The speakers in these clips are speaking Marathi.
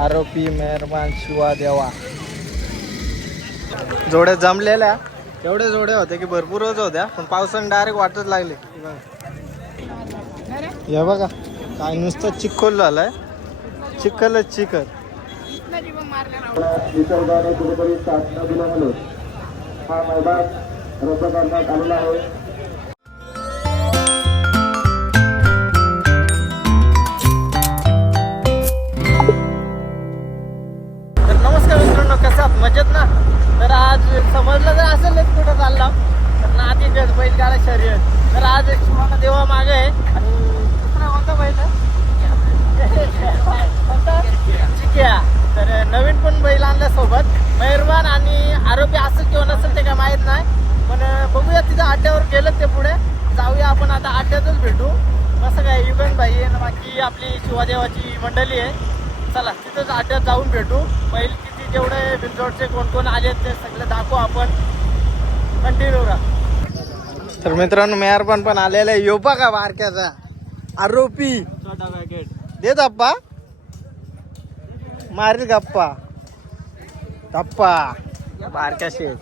आरोपी मेहरबान शिवा देवा. जोड्या जमलेल्या. एवढे जोडे होते की भरपूरच होत्या पण पावसाने डायरेक्ट वाटच लागले. हे बघा काय नुसतं चिखल झालाय. चिखलच चिखल. हा मैदान रद्द करण्यात आलेला आहे. समजलं जर असेलच कुठं चालला? तर ना आधी बैल बैलगाडा शर्यत. तर आज शिवाना देवा मागे आहे. आणि दुसरा कोणता बैल कोणता? चिक्या तर नवीन पण बैल आणल्या सोबत मेहरबान आणि आरोपी असेल किंवा नसेल ते काय माहीत नाही. पण बघूया तिथं अड्ड्यावर गेलं ते पुढे. जाऊया आपण आता अड्ड्यातच भेटू. कसं काय युगन भाई आहे बाकी आपली शिवादेवाची मंडळी आहे. चला तिथंच अड्ड्यात जाऊन भेटू. बैल किती जेवढे बिंजोडचे कोण कोण आले ते सगळे दाखवू आपण. कंटिन्यू राहा तर मित्रांनो मेहरबान पण आलेला आहे. योपा का बारक्याचा. आरोपी. दे दप्पा मारील गप्पा. दप्पा बारक्या शेत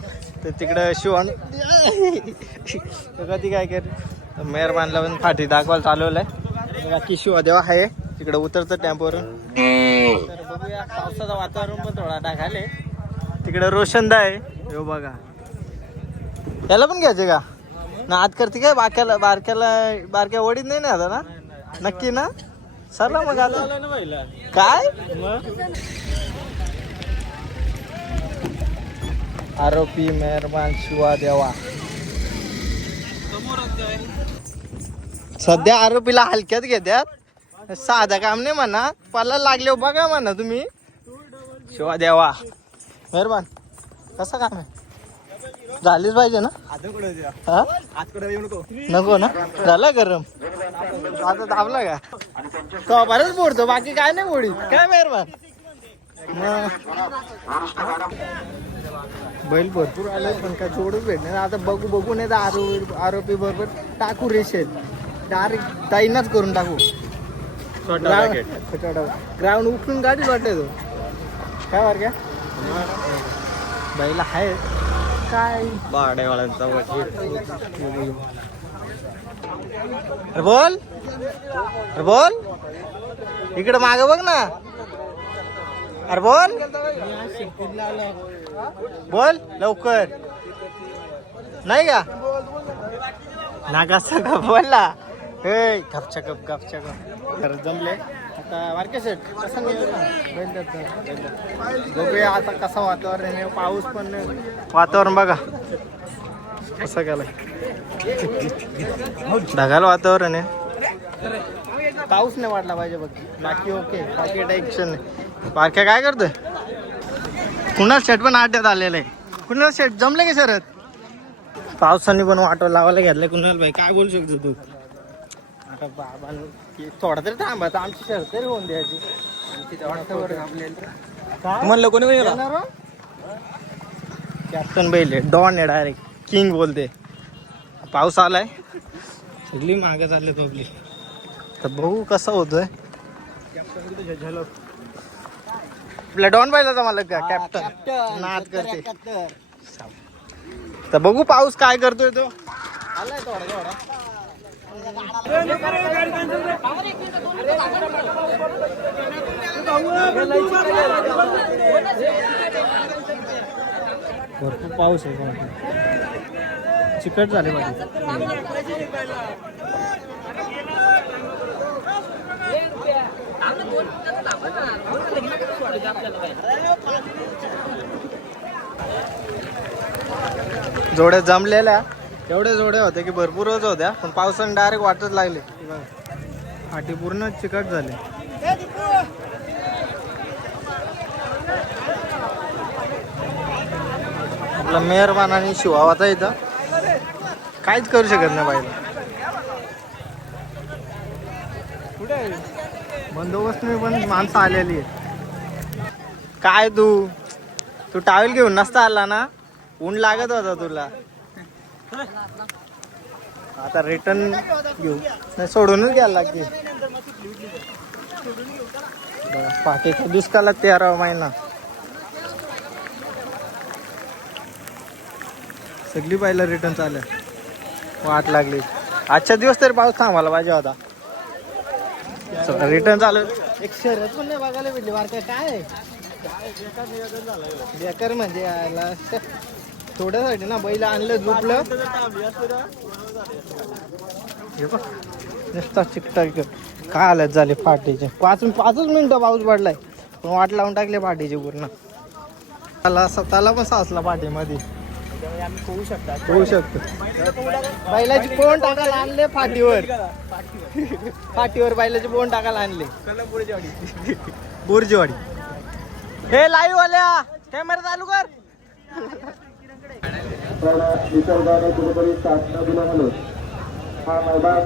तर तिकडं शिवण कधी काय कर मेहरबानला पण फाटी दाखवायला चालवलंय. बाकी शिवदेवा आहे. तिकडं उतरतं तर बघूया पावसाचं वातावरण पण थोडा टाकाले तिकडं रोशनदा आहे. हो बघा. त्याला पण घ्यायचे का? ना आत करते काय? बारक्याला बारक्याला बारक्या ओढीत नाही ना आता ना? नक्की ना? चला मग आता. काय? आरोपी मेहरबान शिवा देवा. सध्या आरोपीला हलक्यात घेत्यात. साधा काम नाही म्हणा. पल्ला लागले बघा म्हणा तुम्ही? शिवा देवा. मेहरबान. कसं काम आहे? झालीच पाहिजे ना? हा? नको. ना? झालं गरम. आता दाबला का? तो बरंच बोडतो बाकी काय नाही बोडी काय मेहरबान? मग बैल भरपूर आले पण काय जोडच भेटले आता बघू बघू नाही तर आरोपी आरोपी बरोबर टाकू रेषेत. डायरेक्ट ताईनाच करून टाकू. ग्राउंड उठून गाडीच वाटते तो काय वार क्या बैला आहे. काय? भाड्यावाल्यांचा अरे बोल. अरे बोल. इकडे मागे बघ ना. अरे बोल. बोल लवकर. नाही का? नागा का बोलला. हे गपचा गप गपचा गप तर जमले. आता वारके सेट कसं नियोजन? बघूया आता कसं वातावरण आहे. पाऊस पण नाही. वातावरण बघा. कसं गेलं ढगाल वातावरण आहे. पाऊस नाही वाटला पाहिजे बघ. बाकी ओके बाकी टेन्शन नाही. बारक्या काय करतोय? कुणाल शेट पण आड्यात आलेलं आहे. कुणाल शेट जमले का शरद? पावसाने पण वाटो लावायला घेतलं कुणाल भाई. काय बोलू शकतो तू? आता बाबा थोडा तरी थांबा तर आमची शरद तरी होऊन द्यायची. म्हणलं कोणी कोणी येणार हो? कॅप्टन बैल डॉन आहे डायरेक्ट किंग बोलते. पाऊस आलाय. सगळी मागे चालले तो आपली. तर बघू कसं होतोय. आपल्या डॉन बैलाचा मला का कॅप्टन नाद करते. तर बघू पाऊस काय करतोय तो. आलाय थोडा थोडा. भरपूर पाऊस आहे पण चिकट झाले पाहिजे जोड्या जमलेल्या. एवढे जोडे होते की भरपूरच होत्या पण पावसाने डायरेक्ट वाटच लागले. फाटी पूर्ण चिकट झाले. आपला मेहरबान आणि शिवावाचा इथं. काहीच करू शकत नाही बाईला. कुठे मी पण माणसं आलेली आहे काय तू? तू टावेल घेऊन नसता आला ना? ऊन लागत होता तुला. आता रिटर्न घेऊ. नाही सोडूनच घ्यायला लागते पाठीचा पाठीचा दुष्काळात तेरावा महिना सगळी पाहिलं रिटर्न चालेल वाट लागली. आजच्या दिवस तरी पाऊस थांबायला पाहिजे होता. रिटर्न चालू. एक शर्यत पण नाही बघायला भेटली. बारका काय बेकार म्हणजे यायला. थोड्यासाठी ना बैल आणलं झोपलं. हे बघ नुसता चिकटाक काय हालत झाले फाटीचे? पाच पाचच मिनिटं पाऊस पडलाय. पण वाट लावून टाकले फाटीचे पूर्ण. त्याला त्याला पण साचला पाठीमध्ये होऊ शकतो. बैलाची बोन टाकायला आणले फाटीवर? फाटीवर बैलाची बोन टाकायला आणले? बुरजीवाडी. हे लाईव्ह आल्या कॅमेरा चालू कर. पण निसर्गाने कुठेतरी साथ न दिल्यामुळे हा मैदान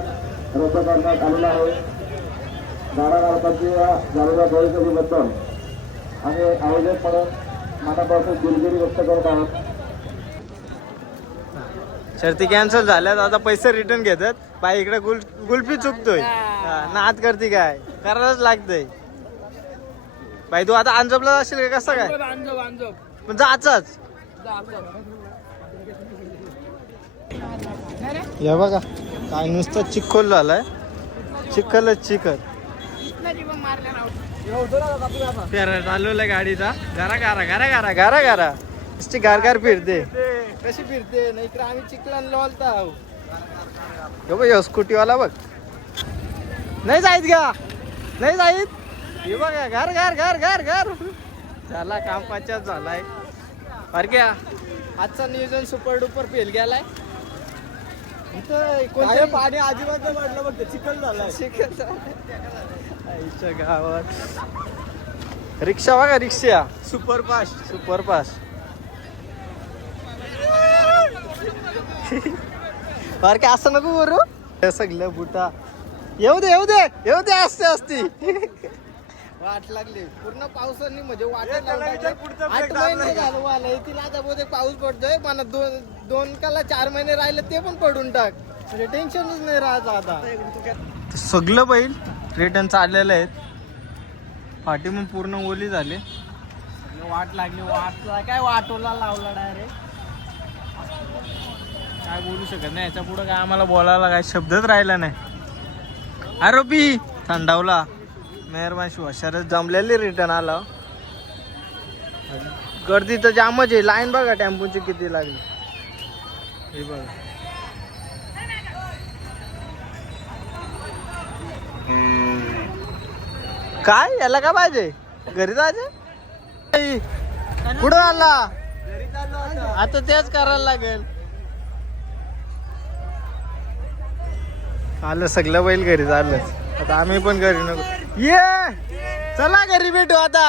रद्द करण्यात आलेला आहे. गाडा झालेल्या आम्ही आयोजक म्हणून मनापासून दिलगिरी व्यक्त करत आहोत. शर्ती कॅन्सल झाल्यात आता पैसे रिटर्न घेतात. बाई इकडे गुल गुल्फी चुकतोय. हा, नाद करते काय? करायलाच लागतंय. बाई तू आता अंजबला असेल का? कसं काय? पण जाचाच या बघा काय नुसतं चिखल झालाय. चिखलच चिखल. पेरा चालवलाय गाडीचा. घरा गारा घरा गारा घरा गारा. नुसती गार गार फिरते. कशी फिरते? नाही तर आम्ही चिखलान लोलता हो बघ स्कूटीवाला बघ. नाही जाईत का नाही जाईत हे बघा घर घर घर घर घर झाला काम पाचच झालाय. अरे आजचा नियोजन सुपर डुपर फेल गेलाय. इथं पाणी अजिबात म्हटलं बघ चिखल झालाय. चिखल आईच्या गावात. रिक्षा बघा रिक्षा. सुपर फास्ट सुपर फास्ट बार काय असं नको करू? हे सगळं बुटा. येऊ दे येऊ दे येऊ दे असते असती वाट लागली. पूर्ण पावसाने म्हणजे वाट आठ महिने झालं. आता पाऊस पडतोय मला दोन दोन काला चार महिने राहिले ते पण पडून टाक. म्हणजे टेन्शनच नाही राहत आता. सगळं बैल रिटर्न चाललेलं आहेत. फाटी मग पूर्ण ओली झाली. वाट लागली वाटला काय वाटोला लावला डायरेक्ट काय बोलू शकत नाही याच्यापुढे काय आम्हाला बोलायला काय शब्दच राहिला नाही. आरोपी! थंडावला. मेहरबान शिवाशारच जमलेली रिटर्न आला. गर्दी तर जामच आहे. लाईन बघा टेम्पोची किती लागली. हे बघा. काय? याला का पाहिजे? घरी जायचे? कुठं आला? आता तेच करायला लागेल. आलं सगळं बैल घरी चाललंच आता आम्ही पण घरी नको. ये! चला घरी भेटू आता.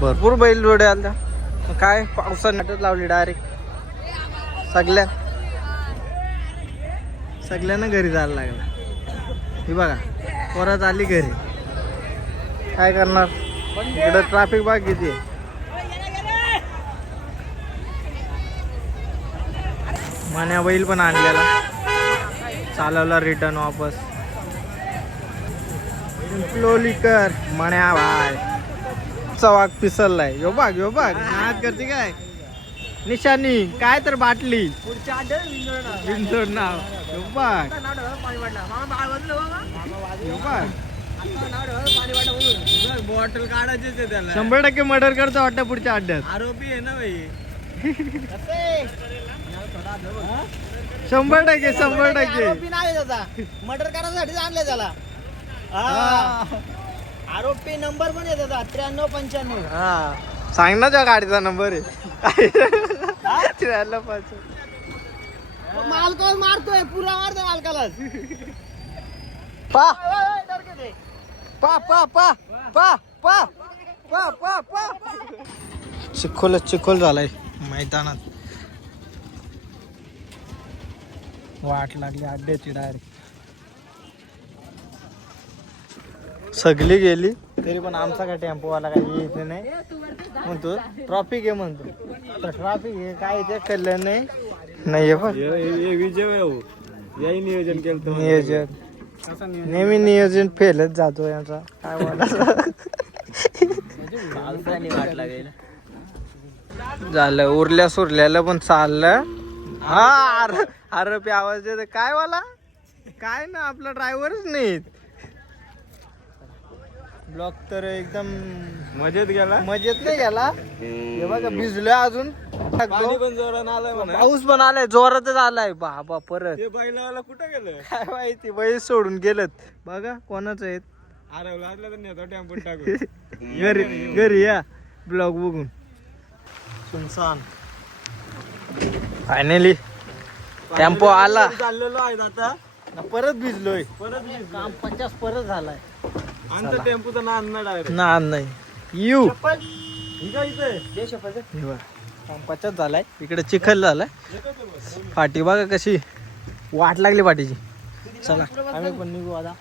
भरपूर बैल जोडे आल्या काय पावसाने नाटक लावली डायरेक्ट सगळ्या सगळ्यांना घरी जायला लागला. ही बघा परत आली घरी. काय करणार? इकडं ट्रॅफिक बाग किती आहे बैल पण आणलेला. चालवला रिटर्न वापस. लोलीकर मण्या भाय चवाक पिसललाय. यो बाग यो बाग नाद करते काय? निशानी काय तर बाटली. विंचोड नाव. यो बाग यो बाग बॉटल काढायचीच आहे त्याला. शंभर टक्के मर्डर करतो वाटतं पुढच्या अड्ड्यात आरोपी आहे ना भाई शंभर टक्के शंभर टक्के. आरोपी नाही त्याचा. मर्डर करायसाठी आणले त्याला. आरोपी नंबर पण आहे त्याचा त्र्याण्णव पंच्याण्णव. हा. सांग ना त्या गाडीचा नंबर आहे. त्र्याण्णव पाच मालकाला मारतोय पुरा मारतोय मालकालाच पा. पा पा पा पा पा पा पा पा. चिखोलच चिखोल झालाय मैदानात. वाट लागली अड्ड्याची डायरेक्ट सगळी गेली? तरी पण आमचा काय टेम्पोवाला काही येत नाही. म्हणतो ट्रॉफिक आहे म्हणतो. तर ट्रॉफिक आहे काय ते कल्याण नाही. नाही पण. विजय भाऊ. याही नियोजन केलं नियोजन. नेहमी नियोजन फेलच जातो यांचा. काय बोला झालं उरल्या सुरल्याला पण चाललं. हा अरे अरे पे आवाज देत काय वाला? काय ना आपला ड्रायव्हरच नाहीत. ब्लॉक तर एकदम मजेत गेला? मजेत नाही गेला. हे बघा भिजलोय अजून. पाणी टाकलो. पण जोरानं आलाय म्हणा. पाऊस पण आलाय जोरातच आलाय. बाबा परत. ते बैलावाला कुठं गेलं? काय माहिती बैल सोडून गेलत. बघा कोणाच आहेत. तर नेतो टाकून. घरी घरी या. ब्लॉग बघून. सुनसान. फायनली टेम्पो आला. चाललेलो आहे आता परत भिजलोय. परत काम पचास परत झालाय. आमचा टेम्पोचा ना आणणार डायरेक्ट ना नाही. यू आहे पचास झालाय. इकडे चिखल झालाय. फाटी बघा कशी वाट लागली पाठीची चला. आम्ही पण निघू आता.